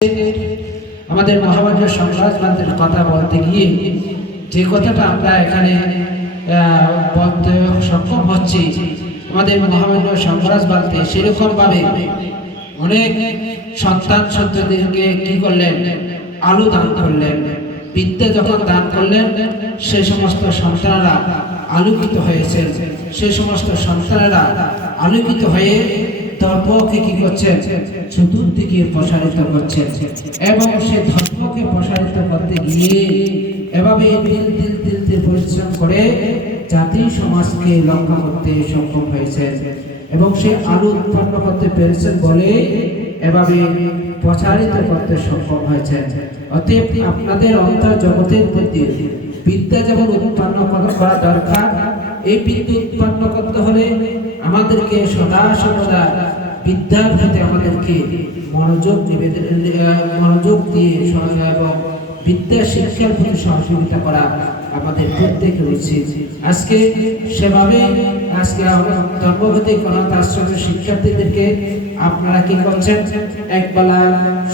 আমাদের মহামান্য সমাজবাদের কথা বলতে গিয়ে যে কথাটা আমরা এখানে বলতে সক্ষম হচ্ছি, আমাদের মহামান্য সমাজবাদে সেরকম ভাবে অনেক সন্তান সন্ততিদেরকে কি করলেন, আলো দান করলেন, বিদ্যা যখন দান করলেন সে সমস্ত সন্তানেরা আলোকিত হয়েছে। সে সমস্ত সন্তানেরা আলোকিত হয়ে ধর্মকে কি করছেন, চতুর্দিকে প্রসারিত করছেন এবং সে ধর্মকে প্রসারিত করতে গিয়ে এভাবে দিল পরিশ্রম করে জাতি সমাজকে রক্ষা করতে সক্ষম হয়েছে এবং সে আলো উৎপন্ন করতে পেরেছেন বলে এভাবে প্রসারিত করতে সক্ষম হয়েছে। অতএব আপনাদের অন্তর জগতের প্রতি বিদ্যা যেমন উৎপন্ন করা দরকার, এই বিদ্যা উৎপন্ন করতে হলে আমাদেরকে সদা সর্বদা বিদ্যার প্রতি আমাদেরকে মনোযোগ দিয়ে এবং বিদ্যা শিক্ষার প্রতি সহযোগিতা করা আমাদের প্রত্যেকের উচিত। আজকে সেভাবে আজকে ধর্মভিত্তিক অনাথ আশ্রমের শিক্ষার্থীদেরকে আপনারা কি করছেন, একবেলা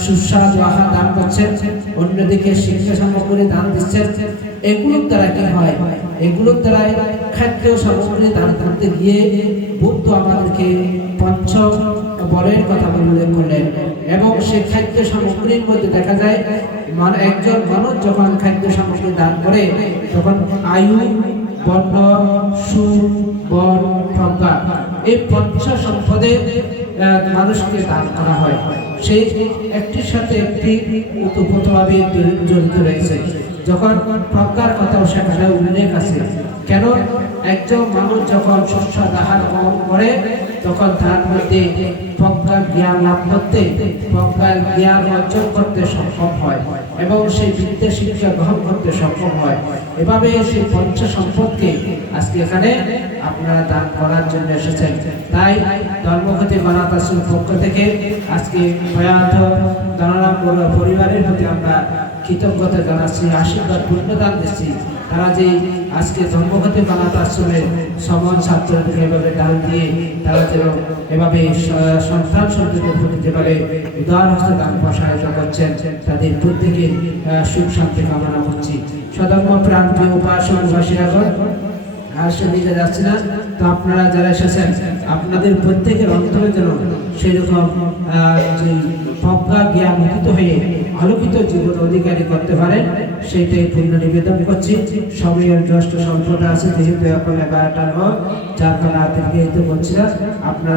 সুস্বাদু আহার দান করছেন, অন্যদিকে শিক্ষা সামগ্রী দান দিচ্ছেন। এগুলোর দ্বারা কি হয়, এগুলোর দ্বারা খাদ্য সামগ্রী দান করতে গিয়ে বুদ্ধ আমাদেরকে পঞ্চ বলের কথা উল্লেখ করলেন এবং সেই খাদ্য সামগ্রীর মধ্যে দেখা যায় একজন মানুষ যখন খাদ্য সামগ্রী দান করে তখন আয়ু, বর্ণ, সুর, বল, প্রজ্ঞা এই পঞ্চ সম্পদের মানুষকে দান করা হয়। সেই একটির সাথে একটি ওতপ্রোতভাবে জড়িত রয়েছে। যখন প্রজ্ঞার কথাও সেখানে উল্লেখ আছে, কেন একজন মানুষ যখন সুস্বাদু আহার গ্রহণ করে তখন তার মধ্যে প্রজ্ঞার জ্ঞান লাভ করতে, প্রজ্ঞার জ্ঞান অর্জন করতে সক্ষম হয় এবং সেই বিদ্যা শিক্ষা গ্রহণ করতে সক্ষম হয়। এভাবে সেই পঞ্চ সম্পদকে আজকে এখানে আপনারা দান করার জন্য এসেছেন। তাই ধর্মক্ষতি অনাথ আশ্রমের পক্ষ থেকে আজকে প্রয়াত ধনারাম বড়ুয়া পরিবারের প্রতি আমরা কৃতজ্ঞতা জানাচ্ছি, আশীর্বাদ পূর্ণদান দিচ্ছি। তারা যে আজকে ধর্মক্ষতি অনাথ আশ্রমের সমাজ ছাত্রদের এভাবে দান দিয়ে তারা যেন এভাবে সন্তান সন্ততিদের প্রতি যেভাবে উদার হস্তে দান প্রসারিত করছেন, তাদের প্রত্যেকের সুখ শান্তি কামনা করছি। সধর্ম প্রাণ প্রিয় উপাসক উপাসিকাগণ, আর সে দিতে যাচ্ছে না, তো আপনারা যারা এসেছেন আপনাদের প্রত্যেকের অন্তরে যেন সেরকম যে প্রজ্ঞা জ্ঞান উদিত হয়ে আলোকিত জীবন অধিকারী করতে পারেন, সেইটাই পূর্ণ নিবেদন করছি। সময়ের জ্যেষ্ঠ স্বল্পতা আছে, যেহেতু এখন 11টার পর, যার কারণে আপনাদেরকে বলছিলাম আপনারা